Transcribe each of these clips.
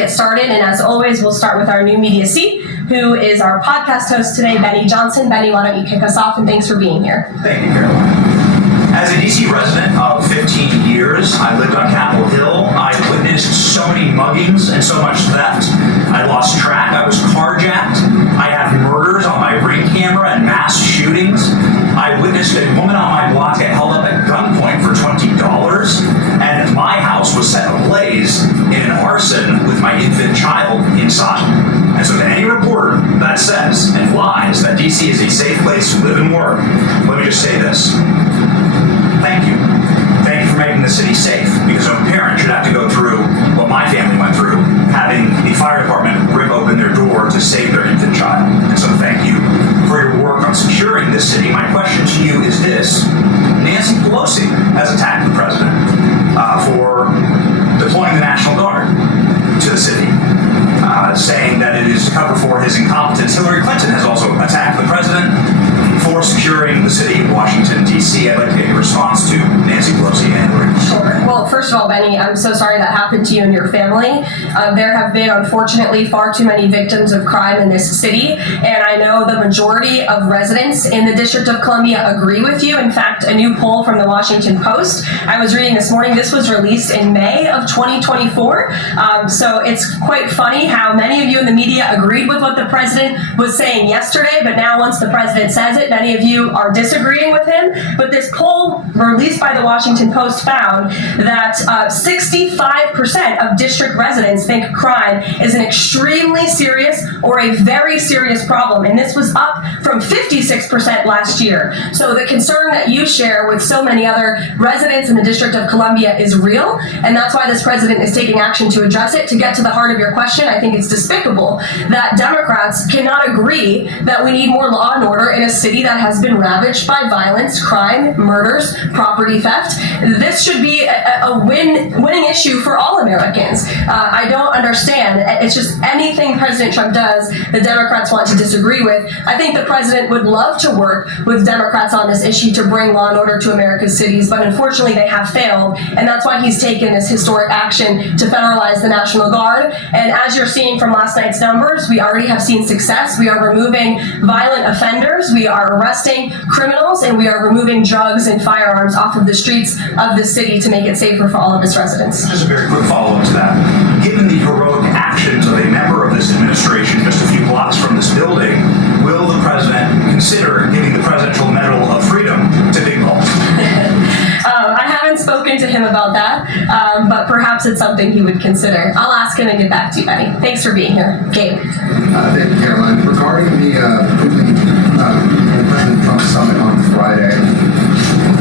get started, and as always, we'll start with our new media seat, who is our podcast host today, Benny Johnson. Benny, why don't you kick us off, and thanks for being here. Thank you, Karoline. As a DC resident of 15 years, I lived on Capitol Hill. I witnessed so many muggings and so much theft. I lost track. I was carjacked. I have murders on my Ring camera and mass shootings. I witnessed a woman on my block get held up at gunpoint for $20, and my house was set ablaze in an arson with my infant child inside. And so to any reporter that says and lies that DC is a safe place to live and work, let me just say this. Thank you. Thank you for making the city safe, because no parent should have to go through what my family went through, having the fire department rip open their door to save their infant child. And so thank you for your work on securing this city. My question to you is this. Nancy Pelosi has attacked the president for deploying the National Guard to the city, saying that it is to cover for his incompetence. Hillary Clinton has also attacked the president for securing the city of Washington, D.C. I'd like to get your response to Nancy Pelosi and Hillary. Sure. Well, first of all, Benny, I'm so sorry that happened to you and your family. There have been, unfortunately, far too many victims of crime in this city, and I know the majority of residents in the District of Columbia agree with you. In fact, a new poll from the Washington Post I was reading this morning, this was released in May of 2024, so it's quite funny how many of you in the media agreed with what the president was saying yesterday, but now once the president says it, many of you are disagreeing with him. But this poll released by the Washington Post found that 65% of district residents think crime is an extremely serious or a very serious problem, and this was up from 56% last year. So the concern that you share with so many other residents in the District of Columbia is real, and that's why this president is taking action to address it. To get to the heart of your question, I think it's despicable that Democrats cannot agree that we need more law and order in a city that has been ravaged by violence, crime, murders, property theft. This should be a winning issue for all Americans. I don't understand. It's just anything President Trump does, the Democrats want to disagree with. I think the president would love to work with Democrats on this issue to bring law and order to America's cities, but unfortunately they have failed, and that's why he's taken this historic action to federalize the National Guard. And as you're seeing from last night's numbers, we already have seen success. We are removing violent offenders, we are arresting criminals, and we are removing drugs and firearms off of the streets of the city to make it safer for all of its residents. Just a very quick follow-up to that. Given the heroic actions of a member of this administration just a few blocks from this building, will the president consider giving the Presidential Medal of Freedom to Big Paul? I haven't spoken to him about that, but perhaps it's something he would consider. I'll ask him and get back to you, Benny. Thanks for being here. Gabe. Thank you, Karoline. Regarding the President Trump summit on Friday,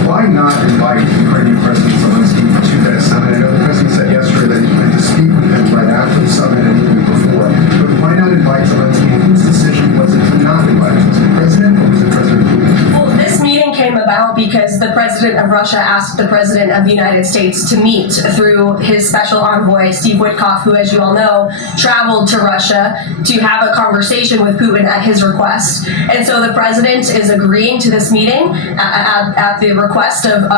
why not invite Ukrainian President Zelensky to that summit? I know the president said yesterday that he planned to speak with him right after the summit and even before, but why not invite Zelensky? And whose decision was it to not invite him? Was it the president or was it President Putin? Well, this meeting came about because the president of Russia asked the president of the United States to meet through his special envoy, Steve Witkoff, who, as you all know, traveled to Russia to have a conversation with Putin at his request. And so the president is agreeing to this meeting at the request of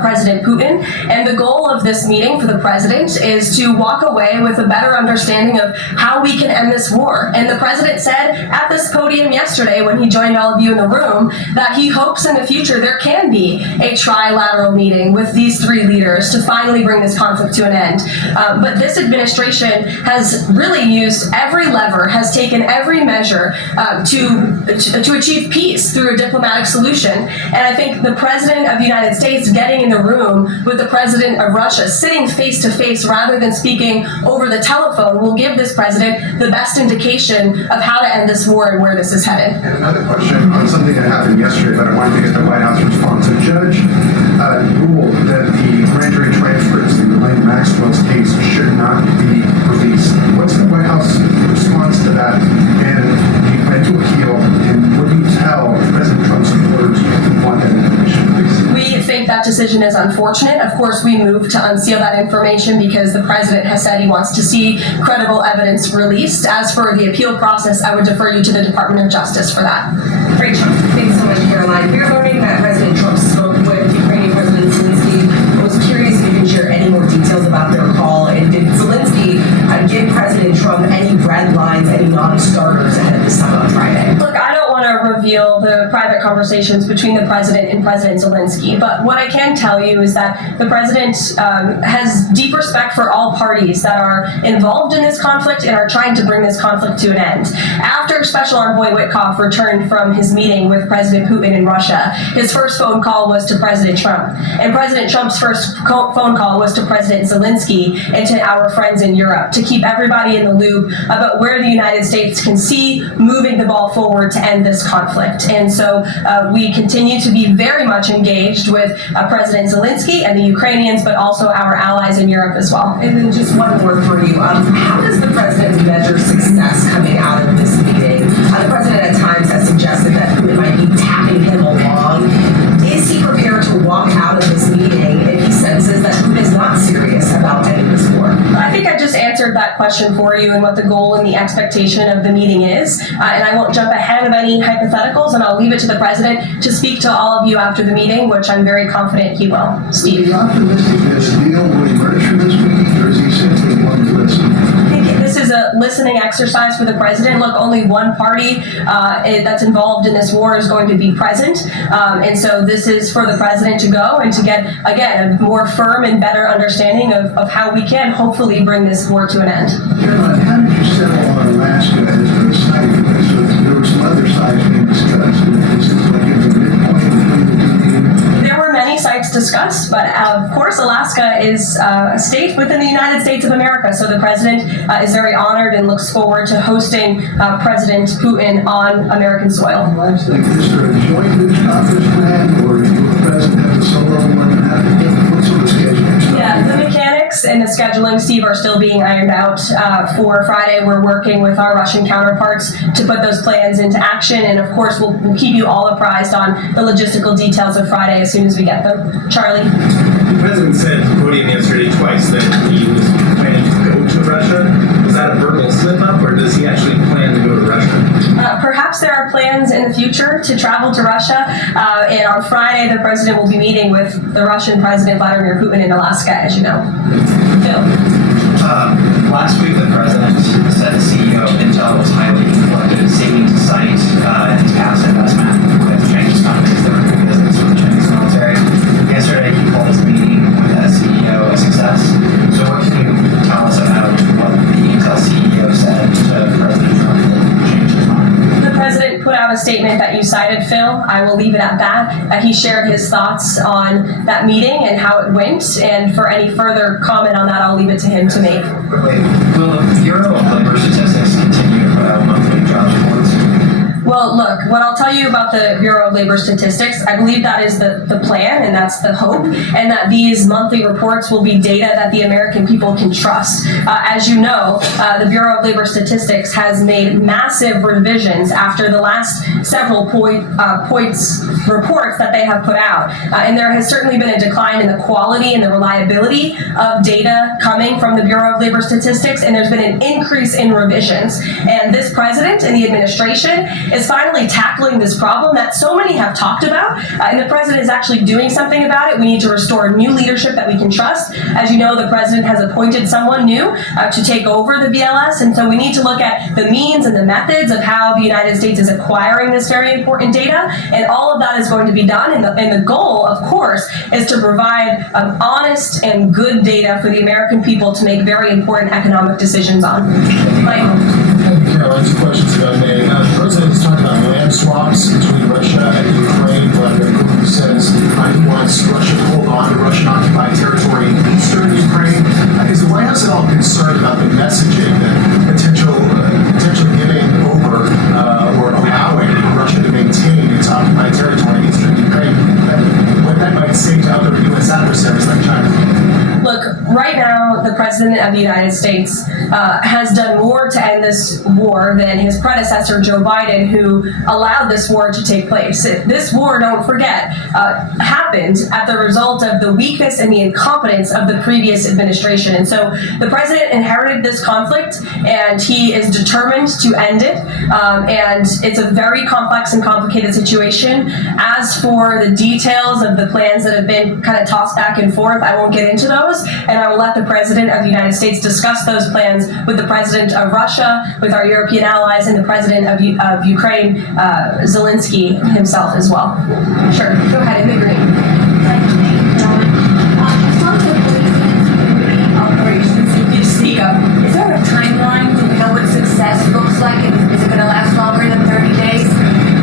President Putin. And the goal of this meeting for the president is to walk away with a better understanding of how we can end this war. And the president said at this podium yesterday, when he joined all of you in the room, that he hopes in the future there can be a trilateral meeting with these three leaders to finally bring this conflict to an end. But this administration has really used every lever, has taken every measure to achieve peace through a diplomatic solution. And I think the president of the United States getting in the room with the president of Russia, sitting face to face rather than speaking over the telephone, will give this president the best indication of how to end this war and where this is headed. And another question on something that happened yesterday, but I wanted to get the White House response. A judge ruled that the grand jury transcripts in Ghislaine Maxwell's case should not be released. What's the White House response to that? And you plan to appeal, and what do you tell President Trump's supporters who want that information released? We think that decision is unfortunate. Of course, we moved to unseal that information because the president has said he wants to see credible evidence released. As for the appeal process, I would defer you to the Department of Justice for that. Rachel, thanks so much, Karoline. We're learning that President Trump spoke with Ukrainian President Zelensky. I was curious if you can share any more details about their call, and did Zelensky give President Trump any red lines, any non-starters ahead of this summit on Friday? Look, I don't want to reveal the private conversations between the president and President Zelensky, but what I can tell you is that the president has deep respect for all parties that are involved in this conflict and are trying to bring this conflict to an end. After Special Envoy Witkoff returned from his meeting with President Putin in Russia, his first phone call was to President Trump, and President Trump's first phone call was to President Zelensky and to our friends in Europe to keep everybody in the loop about where the United States can see moving the ball forward to end this conflict. And so we continue to be very much engaged with President Zelensky and the Ukrainians, but also our allies in Europe as well. And then just one more for you. How does the president measure success coming out of this meeting? The president at times has suggested that Putin might be tapping him along. Is he prepared to walk out of this meeting if he senses that Putin is not serious about ending this war? I think I just answered that question for you and what the goal and the expectation of the meeting is. And I won't jump ahead of any hypotheticals, and I'll leave it to the president to speak to all of you after the meeting, which I'm very confident he will. Steve. Is he optimistic this deal will emerge from this meeting, or is he simply one to listen? I think this is a listening exercise for the president. Look, only one party that's involved in this war is going to be present. And so this is for the president to go and to get, again, a more firm and better understanding of how we can hopefully bring this war to an end. Caroline, how did you settle on Alaska as the site for this? There were some other sites being discussed. This is like in the midpoint between the two teams. There were many sites discussed, but of course Alaska is a state within the United States of America, so the president is very honored and looks forward to hosting President Putin on American soil. Is there a joint news conference plan, or will the president have a solo one? What sort of schedule? Yeah, the mechanics and the scheduling, Steve, are still being ironed out. For Friday, we're working with our Russian counterparts to put those plans into action, and of course we'll keep you all apprised on the logistical details of Friday as soon as we get them. Charlie? The president said to the podium yesterday twice that he was planning to go to Russia. Was that a verbal slip-up, or does he actually plan to go to Russia? Perhaps there are plans in the future to travel to Russia, and on Friday the president will be meeting with the Russian President Vladimir Putin in Alaska, as you know. Phil? Last week, the president said the CEO of Intel was highly conflicted, seeking to cite his past investment with Chinese companies that were doing business with the Chinese military. Yesterday, he called his meeting with that CEO a success. So what can you tell us about what the Intel CEO said to President Trump that changed his mind? The president put out a statement that you cited, Phil. I will leave it at that. He shared his thoughts on that meeting and how it went, and for any further comment on that, I'll leave it to him to make. Wait, will the Bureau of Labor Statistics continue to put out monthly jobs reports? Well, look, what I'll tell you about the Bureau of Labor Statistics, I believe that is the plan and that's the hope, and that these monthly reports will be data that the American people can trust. As you know, the Bureau of Labor Statistics has made massive revisions after the last several points reports that they have put out. And there has certainly been a decline in the quality and the reliability of data coming from the Bureau of Labor Statistics, and there's been an increase in revisions. And this president and the administration is finally tackling this problem that so many have talked about, and the president is actually doing something about it. We need to restore new leadership that we can trust. As you know, the president has appointed someone new to take over the BLS, and so we need to look at the means and the methods of how the United States is acquiring this very important data, and all of that is going to be done, and the goal, of course, is to provide honest and good data for the American people to make very important economic decisions on. Mike? Caroline, two questions about me. The president is talking about land swaps between Russia and Ukraine. Vladimir Putin says he wants Russia to hold on to Russian-occupied territory in eastern Ukraine. Is the White House at all concerned about the messaging that potentially giving over or allowing Russia to maintain its occupied territory in eastern Ukraine? What that might say to other U.S. adversaries like China? Look, right now, the President of the United States has done more to end this war than his predecessor, Joe Biden, who allowed this war to take place. This war, don't forget, happened at the result of the weakness and the incompetence of the previous administration. And so the President inherited this conflict, and he is determined to end it. And it's a very complex and complicated situation. As for the details of the plans that have been kind of tossed back and forth, I won't get into those, and I will let the President of the United States discussed those plans with the president of Russia, with our European allies, and the president of Ukraine, Zelensky himself as well. Sure, go ahead, in the green. Speak up. Is there a timeline? Do we know what success looks like? Is it going to last longer than 30 days?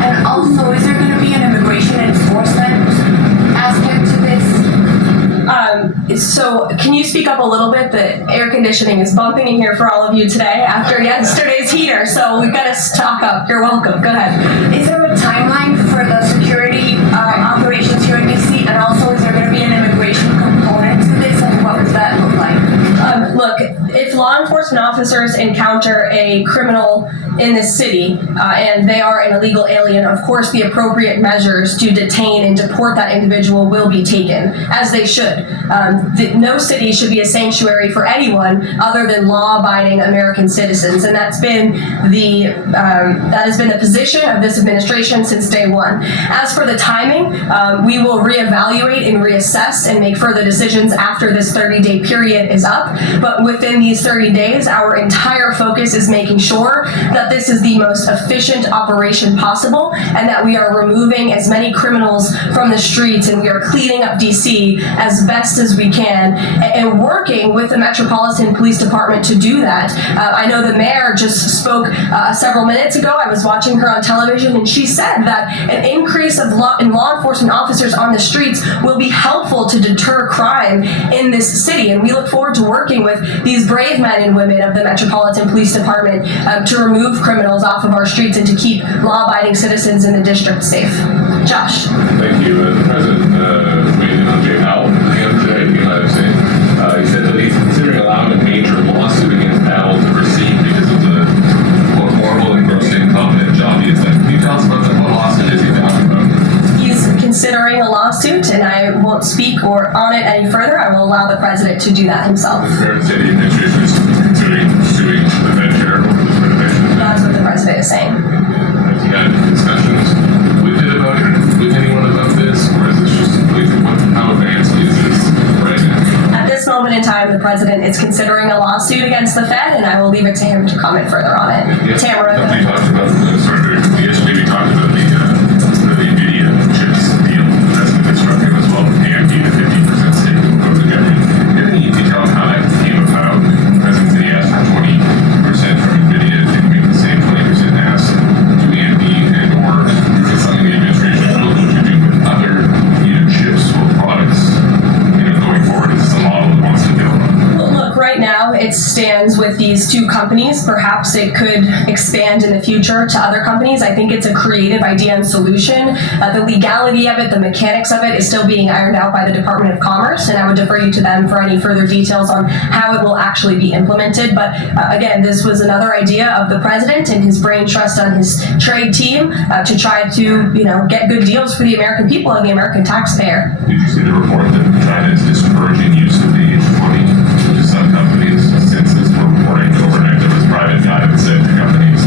And also, is there going to be an immigration enforcement aspect to this? So can you speak up a little bit? The air conditioning is bumping in here for all of you today after yesterday's heater, so we've got to stock up. You're welcome. Go ahead. Is there a timeline for the security operations here in D.C.? And also, is there going to be an immigration component to this? And what does that look like? Look, if law enforcement officers encounter a criminal in this city and they are an illegal alien, of course the appropriate measures to detain and deport that individual will be taken, as they should. No city should be a sanctuary for anyone other than law-abiding American citizens, and that has been the position of this administration since day one. As for the timing, we will reevaluate and reassess and make further decisions after this 30-day period is up. But within these 30 days, our entire focus is making sure that this is the most efficient operation possible and that we are removing as many criminals from the streets and we are cleaning up DC as best as we can and working with the Metropolitan Police Department to do that. I know the mayor just spoke several minutes ago. I was watching her on television and she said that an increase in law enforcement officers on the streets will be helpful to deter crime in this city, and we look forward to working with these brave men and women of the Metropolitan Police Department to remove criminals off of our streets and to keep law-abiding citizens in the district safe. Josh. Thank you. The president weighed in on Jay Powell the other day in the United States. He said that he's considering allowing a major lawsuit against Powell to proceed because of the more horrible and grossly incompetent job he has done. Can you tell us about what lawsuit is he talking about? He's considering a lawsuit, and I won't speak on it any further. I will allow the president to do that himself. The fair city administration is considering suing the Fed chair over this renovation. That's what the president is saying. Have you had discussions with anyone about this, or is this just how advanced is this right now? At this moment in time, the president is considering a lawsuit against the Fed, and I will leave it to him to comment further on it. Yes. Tamara. We talked about yesterday. We talked about the NVIDIA chips deal. That's been disruptive as well. AMD, the 15% stake of the government. Do you have any detail on how that came about? The president said he asked for 20% from NVIDIA. Did we make the same 20% ask to AMD, and or is it something the administration is looking to do with other chips or products? Going forward, is this a model that wants to build on? Well, look, right now it stands with these two companies. Perhaps it could expand in the future to other companies. I think it's a creative idea and solution. The legality of it, the mechanics of it is still being ironed out by the Department of Commerce, and I would defer you to them for any further details on how it will actually be implemented. But again, this was another idea of the president and his brain trust on his trade team to try to, get good deals for the American people and the American taxpayer. Did you see the report that China is discouraging use of the H20 to some companies? Since this reporting overnight, there was a private guy that said to companies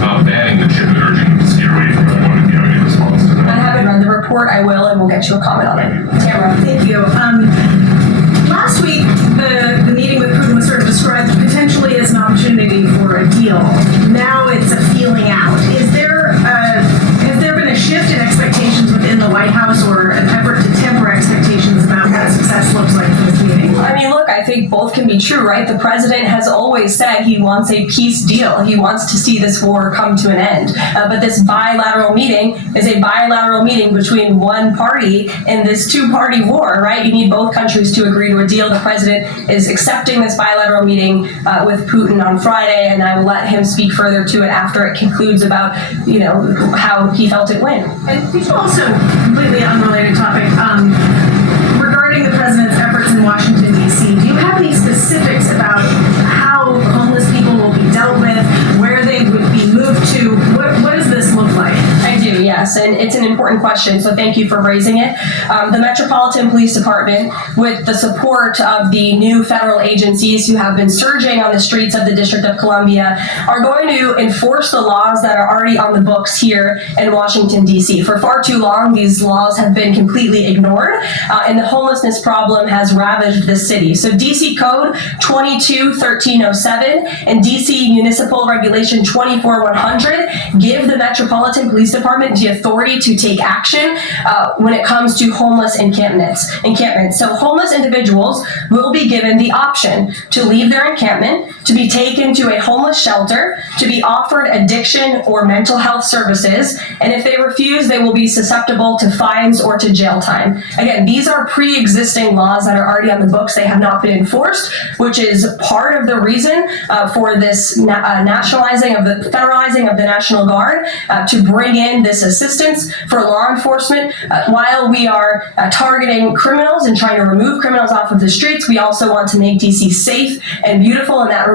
not banning the chip and urging them to steer away from it. I wonder if you have any response to that. I haven't read the report. I will, and we'll get you a comment on it. Tamara. Thank you. Last week, the meeting with Putin was sort of described potentially as an opportunity for a deal. Now it's a feeling out. Has there been a shift in expectations within the White House or an effort to temper expectations about what success looks like for this meeting? I mean, look, I think both can be true, right? The president has always said he wants a peace deal. He wants to see this war come to an end. But this bilateral meeting is a bilateral meeting between one party in this two-party war, right? You need both countries to agree to a deal. The president is accepting this bilateral meeting with Putin on Friday, and I will let him speak further to it after it concludes about, how he felt it went. And did you also, completely unrelated topic, regarding the president's efforts in Washington, D.C., do you have any specifics about how homeless people will be dealt with, where they would be moved to? What does this look like? I do, yes. Yes, and it's an important question, so thank you for raising it. The Metropolitan Police Department, with the support of the new federal agencies who have been surging on the streets of the District of Columbia, are going to enforce the laws that are already on the books here in Washington, D.C. For far too long, these laws have been completely ignored, and the homelessness problem has ravaged the city. So D.C. Code 22-1307 and D.C. Municipal Regulation 24-100 give the Metropolitan Police Department the authority to take action when it comes to homeless encampments. So homeless individuals will be given the option to leave their encampment, to be taken to a homeless shelter, to be offered addiction or mental health services, and if they refuse, they will be susceptible to fines or to jail time. Again, these are pre-existing laws that are already on the books. They have not been enforced, which is part of the reason for this federalizing of the National Guard to bring in this assistance for law enforcement. While we are targeting criminals and trying to remove criminals off of the streets, we also want to make DC safe and beautiful, and that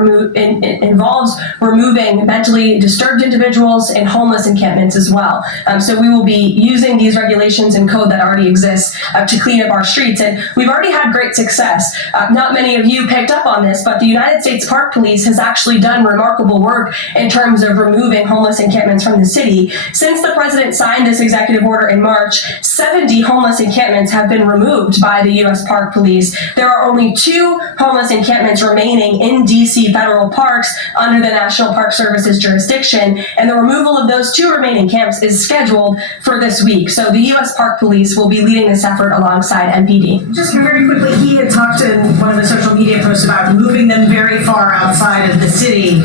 involves removing mentally disturbed individuals in homeless encampments as well. So we will be using these regulations and code that already exists to clean up our streets, and we've already had great success. Not many of you picked up on this, but the United States Park Police has actually done remarkable work in terms of removing homeless encampments from the city. Since the president signed this executive order in March, 70 homeless encampments have been removed by the U.S. Park Police. There are only 2 homeless encampments remaining in D.C. federal parks under the National Park Service's jurisdiction, and the removal of those 2 remaining camps is scheduled for this week. So the U.S. Park Police will be leading this effort alongside MPD. Just very quickly, he had talked in one of the social media posts about moving them very far outside of the city.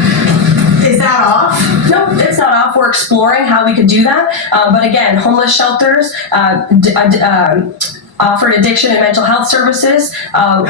Is that off? No, it's not off. We're exploring how we could do that. But again, homeless shelters, offered addiction and mental health services,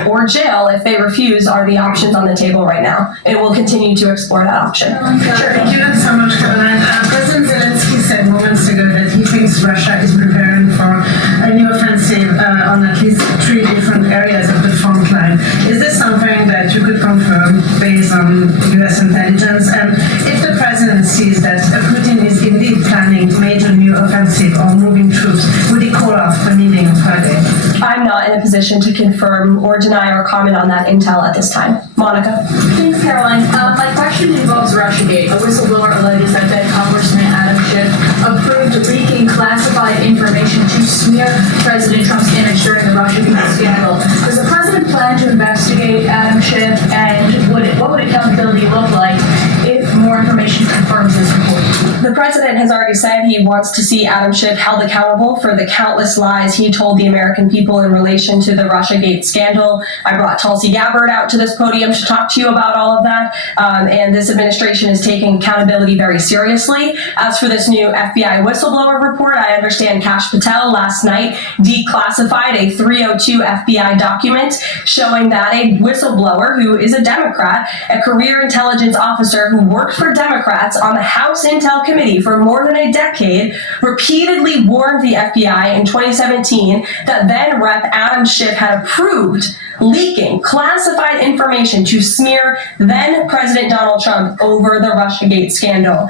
or jail if they refuse are the options on the table right now. And we'll continue to explore that option. Sure. Thank you so much, Karoline. President Zelensky said moments ago that he thinks Russia is preparing for a new offensive on at least 3 different areas of the front line. Is this something that you could confirm based on U.S. intelligence? And if the president sees that Putin is indeed planning major new offensive or moving troops, would he call off the meeting on Friday? I'm not in a position to confirm or deny or comment on that intel at this time. Monica. Thanks, Caroline. My question involves Russiagate. A whistleblower alleges that then Congressman Adam Schiff approved leaking classified information to smear President Trump's image during the Russiagate scandal. Does the president plan to investigate Adam Schiff, and what would accountability look like if more information confirms this report? The president has already said he wants to see Adam Schiff held accountable for the countless lies he told the American people in relation to the Russiagate scandal. I brought Tulsi Gabbard out to this podium to talk to you about all of that, and this administration is taking accountability very seriously. As for this new FBI whistleblower report, I understand Kash Patel last night declassified a 302 FBI document showing that a whistleblower who is a Democrat, a career intelligence officer who worked for Democrats on the House Intel Committee for more than a decade, repeatedly warned the FBI in 2017 that then Rep. Adam Schiff had approved leaking classified information to smear then President Donald Trump over the Russiagate scandal.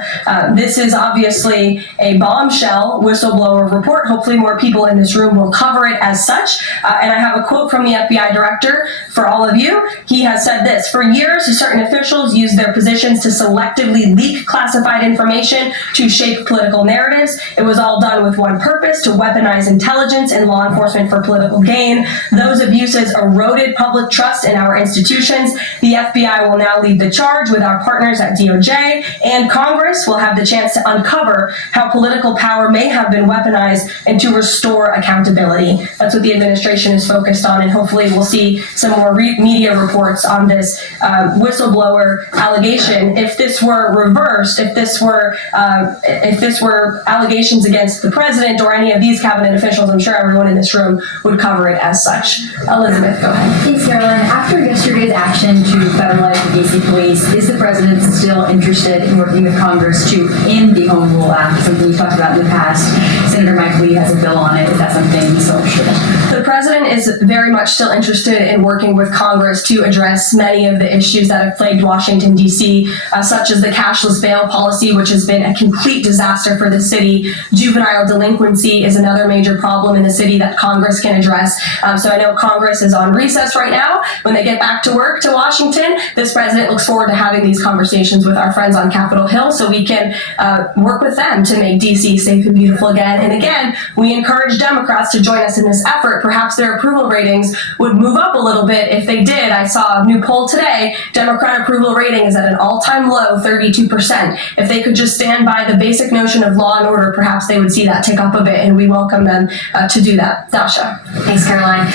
This is obviously a bombshell whistleblower report. Hopefully more people in this room will cover it as such. And I have a quote from the FBI director for all of you. He has said this: "For years, certain officials used their positions to selectively leak classified information to shape political narratives. It was all done with one purpose: to weaponize intelligence and law enforcement for political gain. Those abuses eroded public trust in our institutions. The FBI will now lead the charge with our partners at DOJ, and Congress will have the chance to uncover how political power may have been weaponized and to restore accountability." That's what the administration is focused on, and hopefully we'll see some more media reports on this whistleblower allegation. If this were reversed, if this were allegations against the president or any of these cabinet officials, I'm sure everyone in this room would cover it as such. Elizabeth, go ahead. Thanks, Caroline. After yesterday's action to federalize the DC police, is the president still interested in working with Congress to end the Home Rule Act, something we've talked about in the past? Senator Mike Lee has a bill on it. Is that something he's still interested in? The president is very much still interested in working with Congress to address many of the issues that have plagued Washington, D.C., such as the cashless bail policy, which has been a complete disaster for the city. Juvenile delinquency is another major problem in the city that Congress can address. So I know Congress is on recess right now. When they get back to work to Washington, this president looks forward to having these conversations with our friends on Capitol Hill so we can work with them to make D.C. safe and beautiful again. And again, we encourage Democrats to join us in this effort. Perhaps their approval ratings would move up a little bit. If they did, I saw a new poll today, Democrat approval rating is at an all-time low, 32%. If they could just stand by the basic notion of law and order, perhaps they would see that tick up a bit, and we welcome them to do that. Dasha. Thanks, Caroline.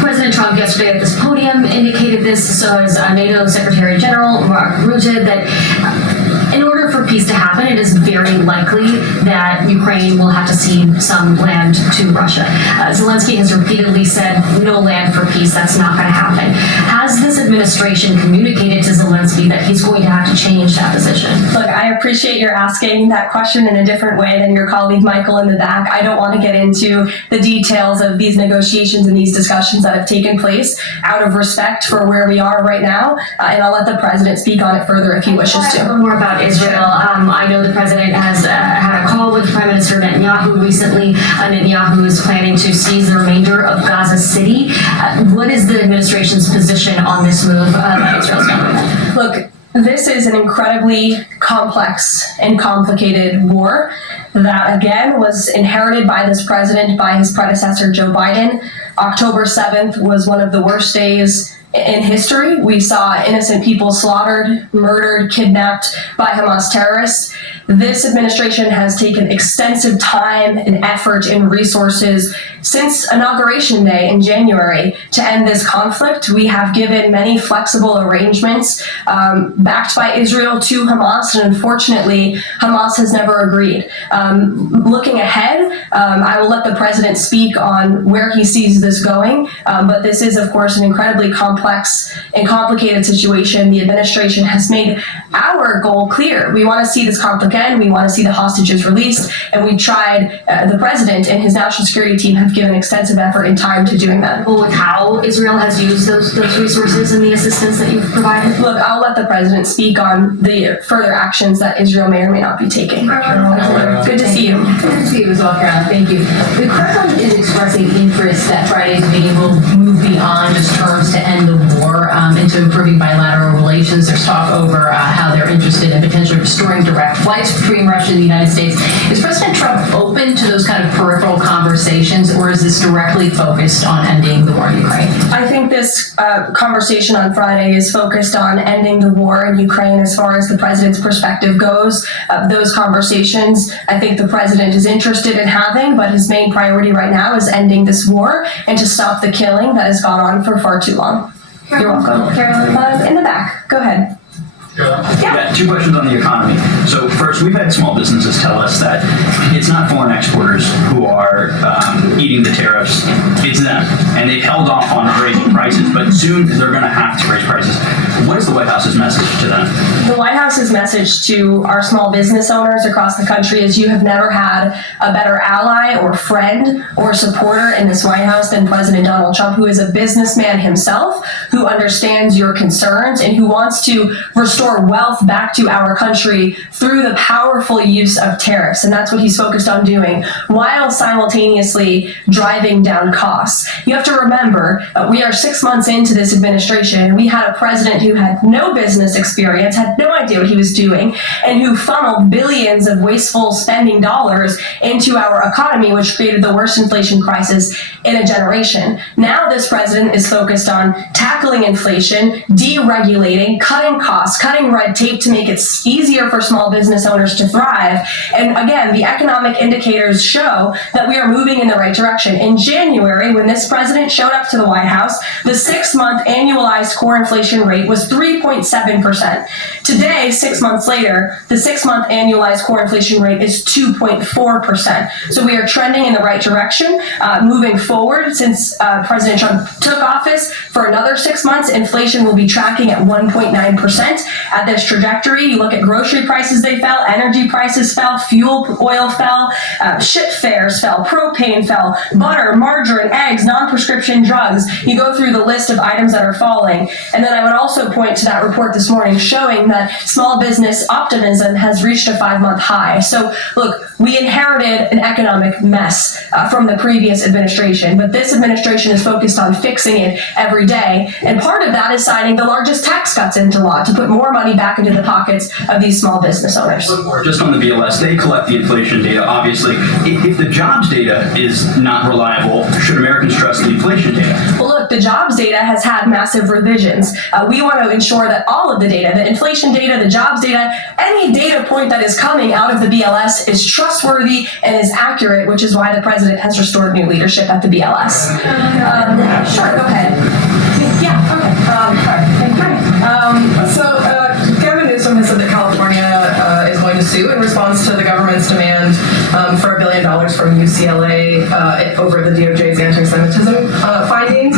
President Trump yesterday at this podium indicated this, so as NATO Secretary General Mark Rutte, that in order for peace to happen, it is very likely that Ukraine will have to cede some land to Russia. Zelensky has repeatedly said no land for peace. That's not going to happen. Has this administration communicated to Zelensky that he's going to have to change that position? Look, I appreciate your asking that question in a different way than your colleague Michael in the back. I don't want to get into the details of these negotiations and these discussions that have taken place out of respect for where we are right now, and I'll let the president speak on it further if he wishes to. More about Israel. I know the president has had a call with Prime Minister Netanyahu recently. Netanyahu is planning to seize the remainder of Gaza City. What is the administration's position on this move by Israel's government? Look, this is an incredibly complex and complicated war that, again, was inherited by this president, by his predecessor, Joe Biden. October 7th was one of the worst days in history. We saw innocent people slaughtered, murdered, kidnapped by Hamas terrorists. This administration has taken extensive time and effort and resources since Inauguration Day in January to end this conflict. We have given many flexible arrangements backed by Israel to Hamas, and unfortunately, Hamas has never agreed. Looking ahead, I will let the president speak on where he sees this going, but this is, of course, an incredibly complex and complicated situation. The administration has made our goal clear. We want to see this conflict end. We want to see the hostages released, and we tried, the president and his national security team have given extensive effort and time to doing that. With how Israel has used those resources and the assistance that you've provided? Look, I'll let the president speak on the further actions that Israel may or may not be taking. Good to see you. Good to see you as well, Caroline. Thank you. The Kremlin is expressing interest that Friday's meeting will move beyond just terms to end the war into improving bilateral relations. There's talk over how they're interested in potentially restoring direct flights between Russia and the United States. Is President Trump open to those kind of peripheral conversations, or is this directly focused on ending the war in Ukraine? I think this conversation on Friday is focused on ending the war in Ukraine as far as the president's perspective goes. Those conversations, I think the president is interested in having, but his main priority right now is ending this war and to stop the killing that has gone on for far too long. You're welcome. Caroline, in the back. Go ahead. Yeah, two questions on the economy. So first, we've had small businesses tell us that it's not foreign exporters who are eating the tariffs, it's them. And they've held off on raising prices, but soon they're going to have to raise prices. What is the White House's message to them? The White House's message to our small business owners across the country is you have never had a better ally or friend or supporter in this White House than President Donald Trump, who is a businessman himself, who understands your concerns and who wants to restore wealth back to our country through the powerful use of tariffs. And that's what he's focused on doing, while simultaneously driving down costs. You have to remember, we are 6 months into this administration. We had a president who had no business experience, had no idea what he was doing, and who funneled billions of wasteful spending dollars into our economy, which created the worst inflation crisis in a generation. Now this president is focused on tackling inflation, deregulating, cutting costs, cutting cutting red tape to make it easier for small business owners to thrive. And again, the economic indicators show that we are moving in the right direction. In January, when this president showed up to the White House, the 6-month annualized core inflation rate was 3.7%. Today, 6 months later, the 6-month annualized core inflation rate is 2.4%. So we are trending in the right direction. Moving forward, since President Trump took office, for another 6 months, inflation will be tracking at 1.9%. At this trajectory, you look at grocery prices, they fell, energy prices fell, fuel oil fell, ship fares fell, propane fell, butter, margarine, eggs, non-prescription drugs. You go through the list of items that are falling. And then I would also point to that report this morning showing that small business optimism has reached a 5-month high. So look, we inherited an economic mess from the previous administration, but this administration is focused on fixing it every day. And part of that is signing the largest tax cuts into law to put more money back into the pockets of these small business owners. Just on the BLS, they collect the inflation data, obviously. If the jobs data is not reliable, should Americans trust the inflation data? Well, look, the jobs data has had massive revisions. We want to ensure that all of the data, the inflation data, the jobs data, any data point that is coming out of the BLS is trustworthy and is accurate, which is why the president has restored new leadership at the BLS. Sure, go ahead. Yeah, okay. Gavin Newsom has said that California is going to sue in response to the government's demand for $1 billion from UCLA over the DOJ's anti-Semitism findings.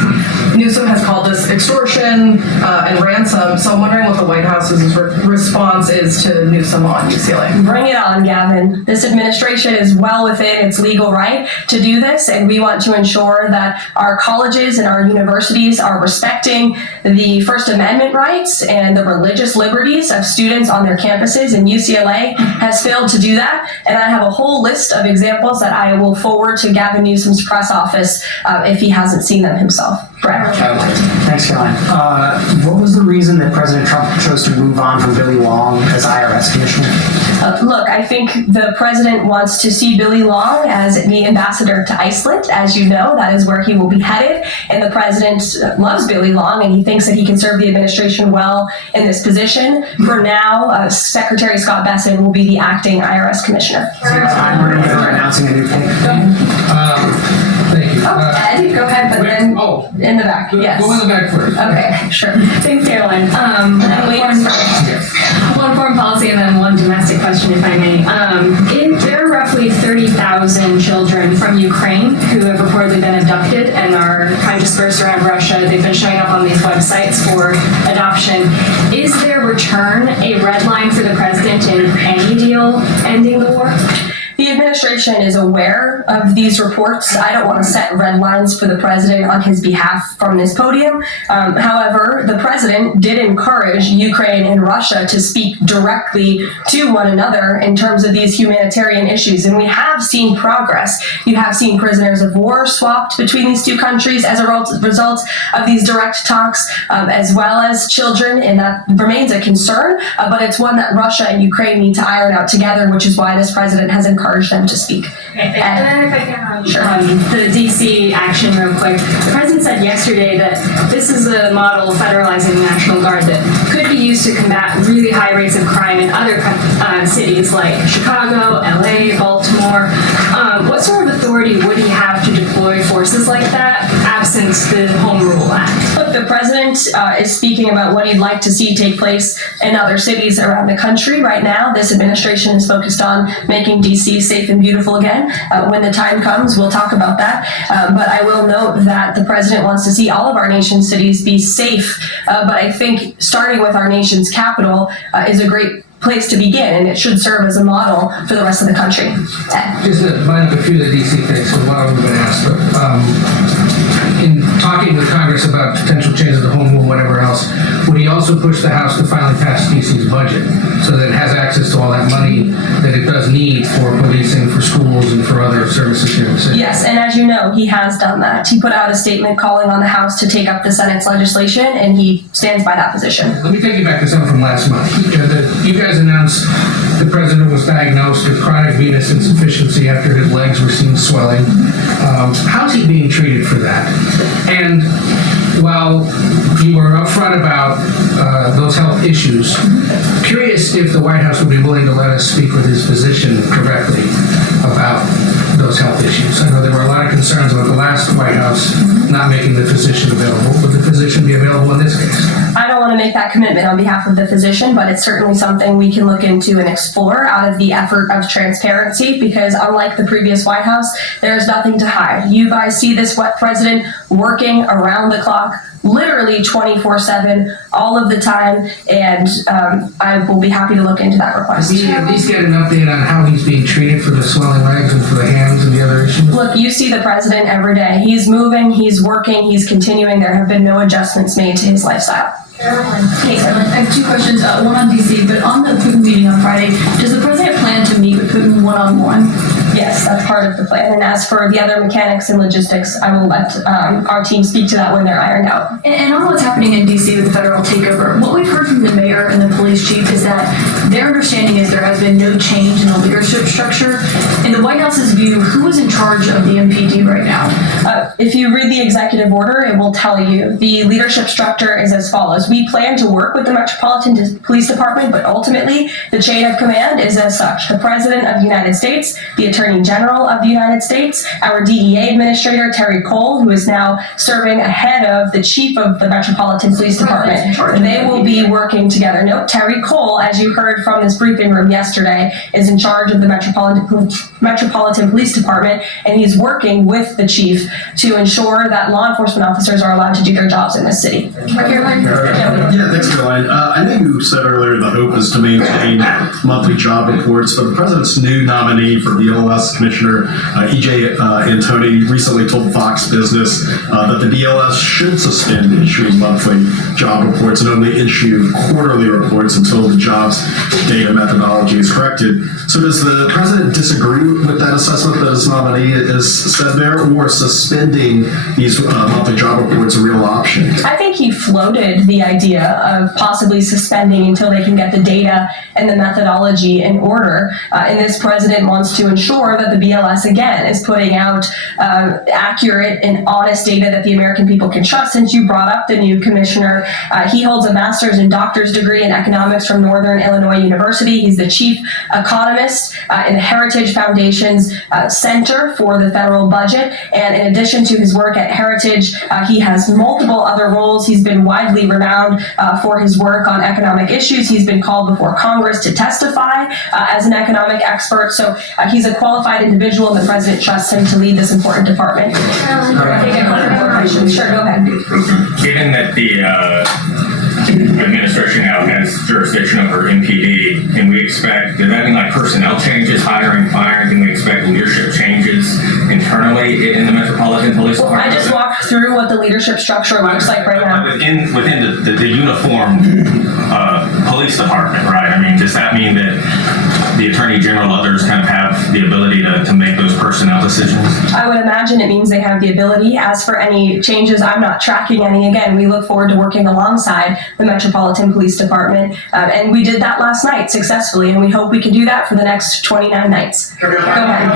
Newsom has called this extortion and ransom, so I'm wondering what the White House's response is to Newsom on UCLA. Bring it on, Gavin. This administration is well within its legal right to do this, and we want to ensure that our colleges and our universities are respecting the First Amendment rights and the religious liberties of students on their campuses, and UCLA has failed to do that. And I have a whole list of examples that I will forward to Gavin Newsom's press office if he hasn't seen them himself. Brett. Thanks, Caroline. What was the reason that President Trump chose to move on from Billy Long as IRS commissioner? Look, I think the president wants to see Billy Long as the ambassador to Iceland. As you know, that is where he will be headed. And the president loves Billy Long, and he thinks that he can serve the administration well in this position. For now, Secretary Scott Bessent will be the acting IRS commissioner. I'm announcing a new pick. Thank you. Ed, go ahead, but then in the back. Yes. Go in the back first. Okay, sure. Thanks, Caroline. One foreign policy and then one domestic question, if I may. There are roughly 30,000 children from Ukraine who have reportedly been abducted and are kind of dispersed around Russia. They've been showing up on these websites for adoption. Is their return a red line for the president in any deal ending the war? The administration is aware of these reports. I don't want to set red lines for the president on his behalf from this podium. However, the president did encourage Ukraine and Russia to speak directly to one another in terms of these humanitarian issues. And we have seen progress. You have seen prisoners of war swapped between these two countries as a result of these direct talks, as well as children, and that remains a concern. But it's one that Russia and Ukraine need to iron out together, which is why this president has encouraged them to speak. And then if I can, the DC action real quick. The president said yesterday that this is a model of federalizing the National Guard that could be used to combat really high rates of crime in other cities like Chicago, LA, Baltimore. What sort of authority would he have to deploy forces like that absent the Home Rule Act? Look, the president is speaking about what he'd like to see take place in other cities around the country. Right now, this administration is focused on making DC safe and beautiful again. When the time comes, we'll talk about that. But I will note that the president wants to see all of our nation's cities be safe. But I think starting with our nation's capital is a great place to begin, and it should serve as a model for the rest of the country. Just to line up a few of the DC things, so a lot of them have been asked, but in talking with Congress about potential changes to home rule, whatever else, would he also push the House to finally pass DC's budget so that it has access to all that money that it does need for policing, for schools, and for other services here in the city? Yes, and as you know, he has done that. He put out a statement calling on the House to take up the Senate's legislation, and he stands by that position. Let me take you back to something from last month. You guys announced the president was diagnosed with chronic venous insufficiency after his legs were seen swelling. How's he being treated for that? And while you were upfront about those health issues, curious if the White House would be willing to let us speak with his physician directly about those health issues. I know there were a lot of concerns about the last White House not making the physician available. Would the physician be available in this case? I don't want to make that commitment on behalf of the physician, but it's certainly something we can look into and explore out of the effort of transparency, because unlike the previous White House, there's nothing to hide. You guys see this president working around the clock, literally 24/7, all of the time, and I will be happy to look into that request. Can we at least get an update on how he's being treated for the swelling legs and for the hands and the other issues? Look, you see the president every day. He's moving, he's working, he's continuing. There have been no adjustments made to his lifestyle. Hey, Karoline, I have two questions. One on DC, but on the Putin meeting on Friday, does the president plan to meet with Putin one-on-one? Yes, that's part of the plan. And as for the other mechanics and logistics, I will let our team speak to that when they're ironed out. And on what's happening in DC with the federal takeover, what we've heard from the mayor and the police chief is that their understanding is there has been no change in the leadership structure. In the White House's view, who is in charge of the MPD right now? If you read the executive order, it will tell you the leadership structure is as follows. We plan to work with the Metropolitan Police Department, but ultimately the chain of command is as such. The President of the United States, the Attorney General of the United States, our DEA Administrator, Terry Cole, who is now serving ahead of the Chief of the Metropolitan Police Department. They will be working together. Note, Terry Cole, as you heard from this briefing room yesterday, is in charge of the Metropolitan Police Department, and he's working with the Chief to ensure that law enforcement officers are allowed to do their jobs in this city. Yeah, thanks, Caroline. I know you said earlier the hope is to maintain monthly job reports, but the president's new nominee for BLS Commissioner E.J. Antoni recently told Fox Business that the BLS should suspend issuing monthly job reports and only issue quarterly reports until the jobs data methodology is corrected. So does the president disagree with that assessment that his nominee has said there, or suspending these monthly job reports a real option? I think he floated the idea of possibly suspending until they can get the data and the methodology in order. And this president wants to ensure that the BLS, again, is putting out accurate and honest data that the American people can trust. Since you brought up the new commissioner, he holds a master's and doctor's degree in economics from Northern Illinois University. He's the chief economist in the Heritage Foundation's Center for the Federal Budget. And in addition to his work at Heritage, he has multiple other roles. He's been widely renowned for his work on economic issues. He's been called before Congress to testify as an economic expert. So he's a qualified individual, and the president trusts him to lead this important department. I think I have one more question. Sure, go ahead. Given that the administration now has jurisdiction over MPD, can we expect, does that mean like personnel changes, hiring, firing? Can we expect leadership changes internally in the Metropolitan Police Department? I just walked through what the leadership structure looks like right now. Within the uniformed police department, right? I mean, does that mean that the Attorney General, others kind of have the ability to make those personnel decisions? I would imagine it means they have the ability. As for any changes, I'm not tracking any. Again, we look forward to working alongside the Metropolitan Police Department, and we did that last night successfully, and we hope we can do that for the next 29 nights. Go ahead.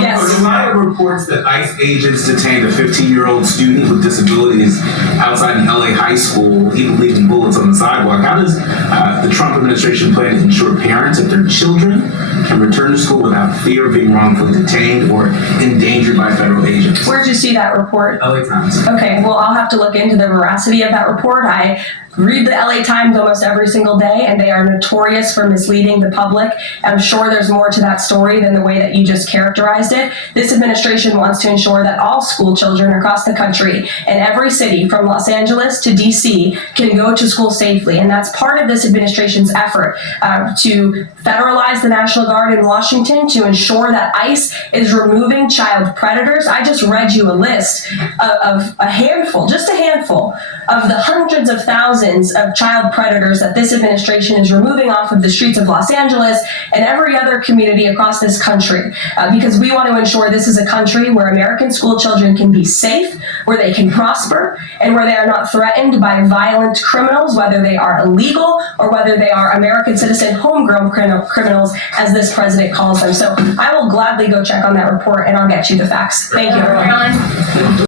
Yes. There's a lot of reports that ICE agents detained a 15-year-old student with disabilities outside an LA high school, even leaving bullets on the sidewalk. How does the Trump administration plan to ensure parents that their children can return to school without fear of being wrongfully detained or endangered by federal agents? Where'd you see that report? LA Times. Okay, well, I'll have to look into the veracity of that report. I read the LA Times almost every single day, and they are notorious for misleading the public. I'm sure there's more to that story than the way that you just characterized it. This administration wants to ensure that all school children across the country and every city from Los Angeles to DC can go to school safely. And that's part of this administration's effort to federalize the National Guard in Washington, to ensure that ICE is removing child predators. I just read you a list of a handful, just a handful, of the hundreds of thousands thousands of child predators that this administration is removing off of the streets of Los Angeles and every other community across this country, because we want to ensure this is a country where American school children can be safe, where they can prosper, and where they are not threatened by violent criminals, whether they are illegal or whether they are American citizen homegrown criminals, as this president calls them. So I will gladly go check on that report, and I'll get you the facts. Thank you, everyone.